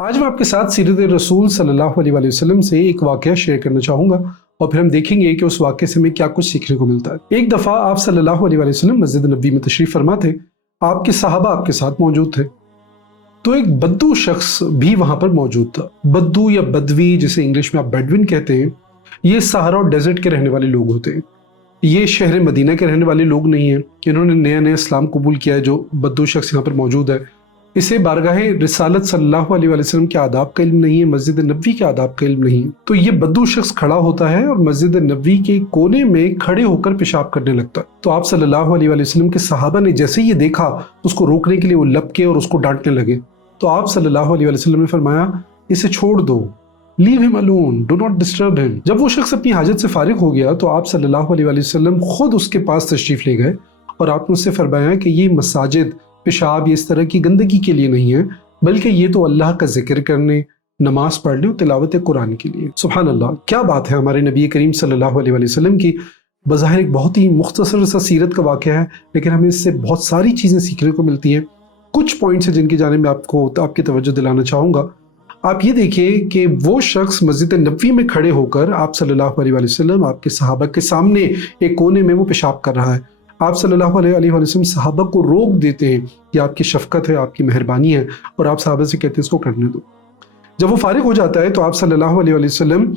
आज मैं आपके साथ सीरत रसूल सल्लल्लाहु अलैहि वसल्लम से एक वाक़या शेयर करना चाहूँगा और फिर हम देखेंगे कि उस वाक़े से हमें क्या कुछ सीखने को मिलता है। एक दफ़ा आप सल्लल्लाहु अलैहि वसल्लम मस्जिद नबी में तशरीफ़ फरमा थे। आपके सहाबा आपके साथ मौजूद थे। तो एक बद्दू शख्स भी वहाँ पर मौजूद था। बद्दू या बदवी, जिसे इंग्लिश में आप बेडविन कहते हैं, ये सहारा और डेजर्ट के रहने वाले लोग होते हैं। ये शहर मदीना के रहने वाले लोग नहीं हैं। इन्होंने नया नया इस्लाम कबूल किया है। जो बद्दू शख्स यहाँ पर मौजूद है, इसे बारगाह रिसालत सल्लल्लाहु अलैहि वसल्लम के आदाब का इल्म नहीं है, मस्जिद नबवी के आदाब का इल्म नहीं है। तो ये बद्दू शख्स खड़ा होता है और मस्जिद नबवी के कोने में खड़े होकर पेशाब करने लगता है। तो आप सल्लल्लाहु अलैहि वसल्लम के सहाबा ने जैसे ये देखा, उसको रोकने के लिए वो लपके और उसको डांटने लगे। तो आप सल्लल्लाहु अलैहि वसल्लम ने फरमाया, इसे छोड़ दो, leave him alone, do not disturb him. जब वो शख्स अपनी हाजत से फारिग हो गया तो आप सल्लल्लाहु अलैहि वसल्लम खुद उसके पास तशरीफ ले गए और आपने उससे फरमाया कि ये मसाजिद पेशाब ये इस तरह की गंदगी के लिए नहीं है, बल्कि ये तो अल्लाह का जिक्र करने, नमाज पढ़ने और तिलावत कुरान के लिए। सुभान अल्लाह, क्या बात है। हमारे नबी करीम सल्लल्लाहु अलैहि वसल्लम की बज़ाहिर एक बहुत ही मुख्तसर सा सीरत का वाक़या है, लेकिन हमें इससे बहुत सारी चीज़ें सीखने को मिलती हैं। कुछ पॉइंट्स हैं जिनकी जानिब मैं आपकी तवज्जो दिलाना चाहूँगा। आप ये देखिए कि वो शख्स मस्जिद नबवी में खड़े होकर आप सल्लल्लाहु अलैहि वसल्लम आपके सहाबा के सामने एक कोने में वो पेशाब कर रहा है। आप सल्लल्लाहु अलैहि वसल्लम सहाबा को रोक देते हैं, ये आपकी शफकत है, आपकी मेहरबानी है, और आप सहाबा से कहते हैं इसको करने दो। जब वो फारिग हो जाता है तो आप सल्लल्लाहु अलैहि वसल्लम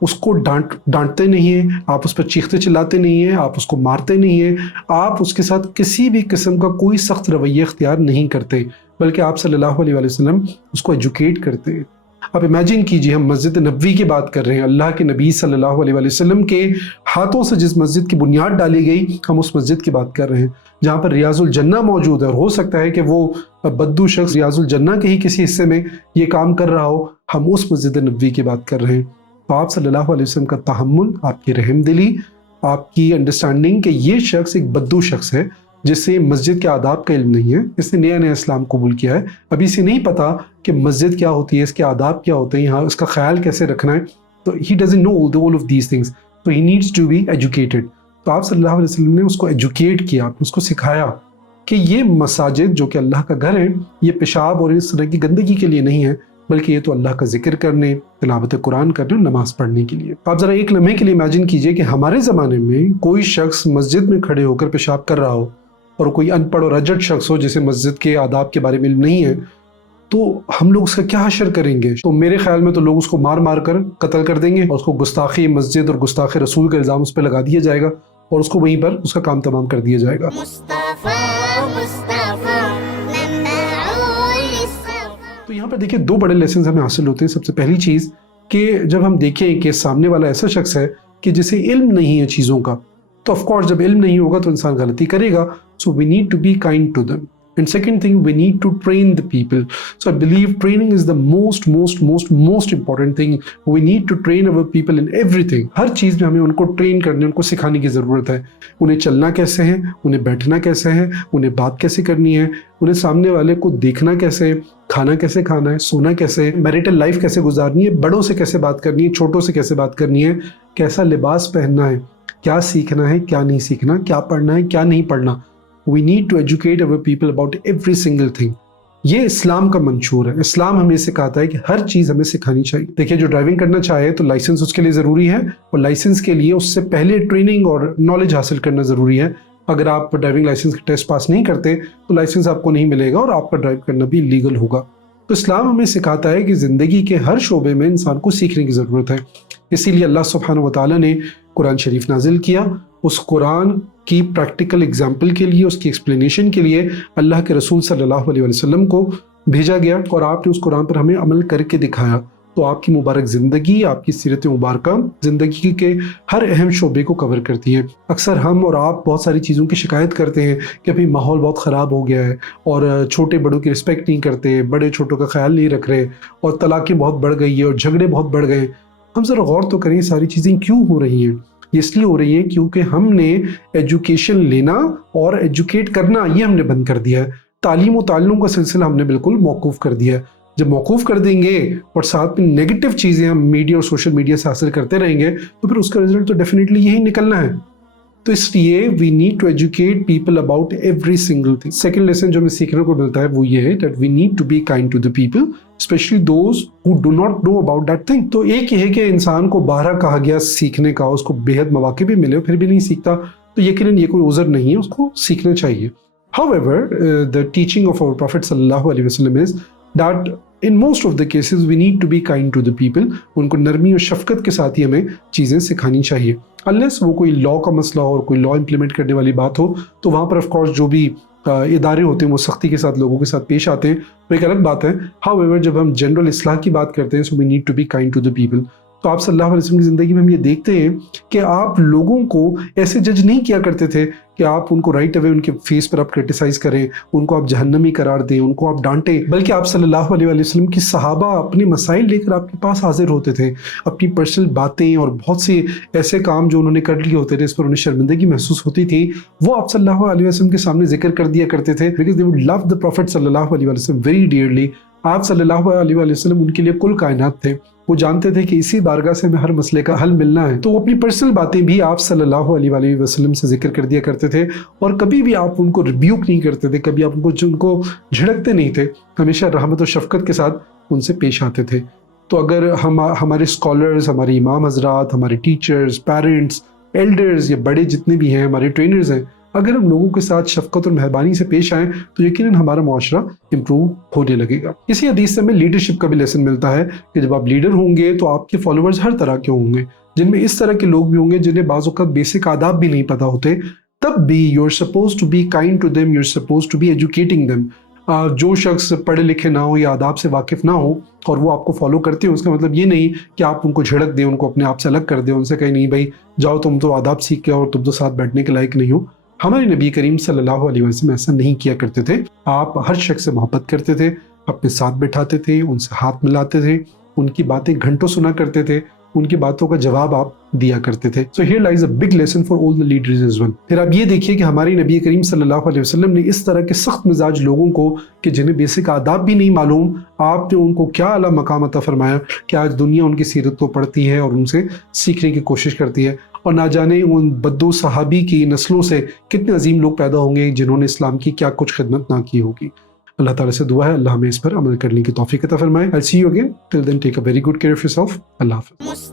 उसको डांटते नहीं हैं, आप उस पर चीखते चिल्लाते नहीं हैं, आप उसको मारते नहीं हैं, आप उसके साथ किसी भी किस्म का कोई सख्त रवैया इख्तियार नहीं करते, बल्कि आप सल्लल्लाहु अलैहि वसल्लम उसको एजुकेट करते हैं। आप इमेजिन कीजिए, हम मस्जिद नबवी की बात कर रहे हैं, अल्लाह के नबी सल्लल्लाहु अलैहि वसल्लम के हाथों से जिस मस्जिद की बुनियाद डाली गई, हम उस मस्जिद की बात कर रहे हैं जहाँ पर रियाजुल जन्ना मौजूद है। और हो सकता है कि वो बद्दू शख्स रियाजुल जन्ना के ही किसी हिस्से में ये काम कर रहा हो। हम उस मस्जिद नबवी की बात कर रहे हैं। तो आप सल्लल्लाहु अलैहि वसल्लम का तहम्मुल, आपकी रहमदिली, आपकी अंडरस्टैंडिंग कि ये शख्स एक बद्दू शख्स है जिससे मस्जिद के आदाब का इल्म नहीं है, इसने नया नया इस्लाम कबूल किया है, अभी इसे नहीं पता कि मस्जिद क्या होती है, इसके आदाब क्या होते हैं, यहाँ इसका ख्याल कैसे रखना है। तो he doesn't know all of these things, तो he needs to be educated. तो आप सल्लल्लाहु अलैहि वसल्लम ने उसको एजुकेट किया, उसको सिखाया कि ये मसाजिद जो कि अल्लाह का घर है, ये पेशाब और इस तरह की गंदगी के लिए नहीं है, बल्कि ये तो अल्लाह का जिक्र करने, तिलावत कुरान करने, नमाज पढ़ने के लिए। आप ज़रा एक लम्हे के लिए इमेजिन कीजिए कि हमारे ज़माने में कोई शख्स मस्जिद में खड़े होकर पेशाब कर रहा हो और कोई अनपढ़ और अजट शख्स हो जिसे मस्जिद के आदाब के बारे में नहीं है, तो हम लोग उसका क्या हशर करेंगे। तो मेरे ख्याल में तो लोग उसको मार मार कर कत्ल कर देंगे और उसको गुस्ताखी मस्जिद और गुस्ताखी रसूल का इल्ज़ाम उस पर लगा दिया जाएगा और उसको वहीं पर उसका काम तमाम कर दिया जाएगा। तो यहाँ पर देखिए, दो बड़े लेसन हमें हासिल होते हैं। सबसे पहली चीज़ कि जब हम देखें कि सामने वाला ऐसा शख्स है कि जिसे इल्म नहीं है चीज़ों का, तो ऑफ कोर्स जब इल्म नहीं होगा तो इंसान गलती करेगा। So we need to be kind to them. And second thing, we need to train the people. So I believe training is the most important thing. We need to train our people in everything. हर चीज़ में हमें उनको train करने, उनको सिखाने की ज़रूरत है। उन्हें चलना कैसे है, उन्हें बैठना कैसे है, उन्हें बात कैसे करनी है, उन्हें सामने वाले को देखना कैसे है, खाना कैसे खाना है, सोना कैसे है, मैरिटल लाइफ कैसे गुजारनी है, बड़ों से कैसे बात करनी है, छोटों से कैसे बात करनी है, कैसा लिबास पहनना है, क्या सीखना है, क्या नहीं सीखना, क्या पढ़ना है, क्या नहीं पढ़ना। We need to educate our people about every single thing. ये इस्लाम का मंशूर है। इस्लाम हमें सिखाता है कि हर चीज़ हमें सिखानी चाहिए। देखिए, जो ड्राइविंग करना चाहे तो लाइसेंस उसके लिए ज़रूरी है, और लाइसेंस के लिए उससे पहले ट्रेनिंग और नॉलेज हासिल करना ज़रूरी है। अगर आप ड्राइविंग लाइसेंस का टेस्ट पास नहीं करते तो लाइसेंस आपको नहीं मिलेगा और आपका ड्राइव करना भी इलीगल होगा। तो इस्लाम हमें सिखाता है कि ज़िंदगी के हर शोबे में इंसान को सीखने की ज़रूरत है। इसीलिए अल्लाह सुब्हानहू व तआला ने कुरान शरीफ नाजिल किया। उस कुरान की प्रैक्टिकल एग्जाम्पल के लिए, उसकी एक्सप्लेनेशन के लिए अल्लाह के रसूल सल्लल्लाहु अलैहि वसल्लम को भेजा गया और आपने उस कुरान पर हमें अमल करके दिखाया। तो आपकी मुबारक ज़िंदगी, आपकी सीरत मुबारका ज़िंदगी के हर अहम शोबे को कवर करती है। अक्सर हम और आप बहुत सारी चीज़ों की शिकायत करते हैं कि अभी माहौल बहुत ख़राब हो गया है और छोटे बड़ों की रिस्पेक्ट नहीं करते, बड़े छोटों का ख्याल नहीं रख रहे, और तलाक़ें बहुत बढ़ गई है और झगड़े बहुत बढ़ गए। हम ज़रा गौर तो करें, सारी चीज़ें क्यों हो रही हैं। ये इसलिए हो रही है क्योंकि हमने एजुकेशन लेना और एजुकेट करना ये हमने बंद कर दिया है। तालीम और ताल्लुम का सिलसिला हमने बिल्कुल मौकूफ़ कर दिया है। जब मौकूफ़ कर देंगे और साथ में नेगेटिव चीज़ें हम मीडिया और सोशल मीडिया से हासिल करते रहेंगे तो फिर उसका रिजल्ट तो डेफिनेटली यही निकलना है। तो इसलिए we need to educate people about every single thing. Second lesson जो हमें सीखने को मिलता है वो ये है that we need to be kind to the people, specially those who do not know about that thing. तो एक ये है कि इंसान को 12 कहा गया सीखने का, उसको बेहद मौके भी मिले फिर भी नहीं सीखता, तो यकीनन ये कोई उज़र नहीं है, उसको सीखना चाहिए। However, the teaching of our Prophet sallallahu alaihi wasallam is that in most of the cases we need to be kind to the people. उनको नरमी और शफकत के साथ ही हमें चीज़ें सिखानी चाहिए। Unless वो कोई लॉ का मसला हो और कोई लॉ इम्प्लीमेंट करने वाली बात हो, तो वहाँ पर ऑफ कोर्स जो भी इदारे होते हैं वो सख्ती के साथ लोगों के साथ पेश आते हैं, वो एक अलग बात है। However, जब हम जनरल इस्लाह की बात करते हैं, so we need to be kind to the people. तो आप सल्लल्लाहु अलैहि वसल्लम की ज़िंदगी में हम ये देखते हैं कि आप लोगों को ऐसे जज नहीं किया करते थे कि आप उनको राइट अवे उनके फेस पर आप क्रिटिसाइज करें, उनको आप जहन्नमी करार दें, उनको आप डांटें, बल्कि आप सल्लल्लाहु अलैहि वसल्लम की सहाबा अपने मसाइल लेकर आपके पास हाजिर होते थे। अपनी पर्सनल बातें और बहुत से ऐसे काम जो उन्होंने कर लिए होते थे, इस पर उन्हें शर्मिंदगी महसूस होती थी, वो आप सल्लल्लाहु अलैहि वसल्लम के सामने जिक्र कर दिया करते थे, because they would love the profit सल्लल्लाहु अलैहि वसल्लम वेरी डियरली। आप सल्लल्लाहु अलैहि वसल्लम उनके लिए कुल कायनात थे। वो जानते थे कि इसी बारगाह से हमें हर मसले का हल मिलना है, तो वो अपनी पर्सनल बातें भी आप सल्लल्लाहु अलैहि वसल्लम से जिक्र कर दिया करते थे और कभी भी आप उनको रिब्यूक नहीं करते थे, कभी आप उनको झिड़कते नहीं थे, हमेशा रहमत और शफकत के साथ उनसे पेश आते थे। तो अगर हमारे स्कॉलर्स, हमारे इमाम हजरात, हमारे टीचर्स, पेरेंट्स, एल्डर्स या बड़े जितने भी हैं, हमारे ट्रेनर्स हैं, अगर हम लोगों के साथ शफकत और मेहरबानी से पेश आएँ तो यकीनन हमारा मुआशरा इम्प्रूव होने लगेगा। इसी हदीस से हमें लीडरशिप का भी लेसन मिलता है कि जब आप लीडर होंगे तो आपके फॉलोअर्स हर तरह के होंगे, जिनमें इस तरह के लोग भी होंगे जिन्हें बाज़ औक़ात बेसिक आदाब भी नहीं पता होते, तब भी you are suppose to be kind to them, you are suppose to be educating them. जो शख्स पढ़े लिखे ना हो या आदाब से वाकिफ़ ना हो और वो आपको फॉलो करते हैं, उसका मतलब ये नहीं कि आप उनको झिड़क दें, उनको अपने आप से अलग कर दें, उनसे कहीं नहीं भाई जाओ तुम तो आदाब सीख के और तुम तो साथ बैठने के लायक नहीं हो। हमारे नबी करीम सल्लल्लाहु अलैहि वसल्लम ऐसा नहीं किया करते थे। आप हर शख्स से मोहब्बत करते थे, अपने साथ बैठाते थे, उनसे हाथ मिलाते थे, उनकी बातें घंटों सुना करते थे, उनकी बातों का जवाब आप दिया करते थे। So here lies a big lesson for all the leaders as well. फिर आप ये देखिए कि हमारे नबी करीम सल्लल्लाहु अलैहि वसल्लम ने इस तरह के सख्त मिजाज लोगों को कि जिन्हें बेसिक आदाब भी नहीं मालूम, आपने उनको क्या आला मकाम अता फरमाया कि आज दुनिया उनकी सीरत को पढ़ती है और उनसे सीखने की कोशिश करती है। और ना जाने उन बद्दू सहाबी की नस्लों से कितने अजीम लोग पैदा होंगे जिन्होंने इस्लाम की क्या कुछ खिदमत ना की होगी। अल्लाह ताला से दुआ है अल्लाह हमें इस पर अमल करने की तौफीक अता फरमाए। I'll see you again. Till then, take a very good care of yourself. Allah Hafiz.